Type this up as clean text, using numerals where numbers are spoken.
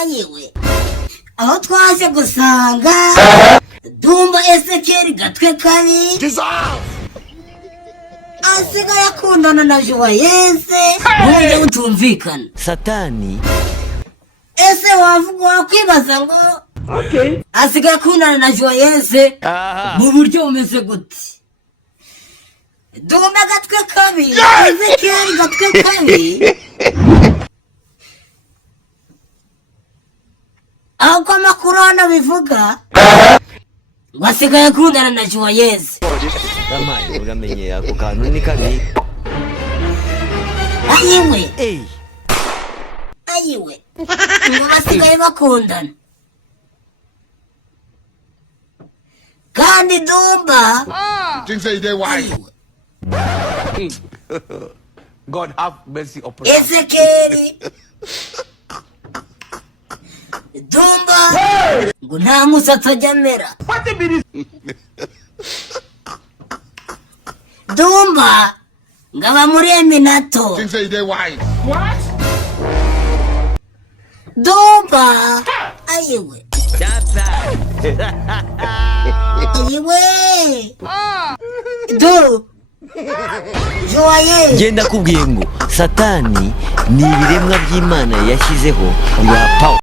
ayiwe aho twaje gusanga Dumba Ezekiel gatwe kabi asigaye akundana na Joyeuse uburyo butumvikana Satani ese wakwibaza ngo asigaye akundana na Joyeuse mu buryo bumeze gute Dumba gatwe kabi Ezekiel gatwe kabi aho kwa makuru hano bivuga wasigaye akundana na Joyeuse Ramaye uramenye ako kantu ni kabi ayiwe ngo basigaye bakundana kandi Dumba God have mercy upon Ezekiel Dumba ngo nta musatsi ajya amera Dumba ngaba muri Eminato Dumba ayiwe Joyeuse genda kubwiye ngo Satani ni ibiremwa by'Imana yashyizeho bibaha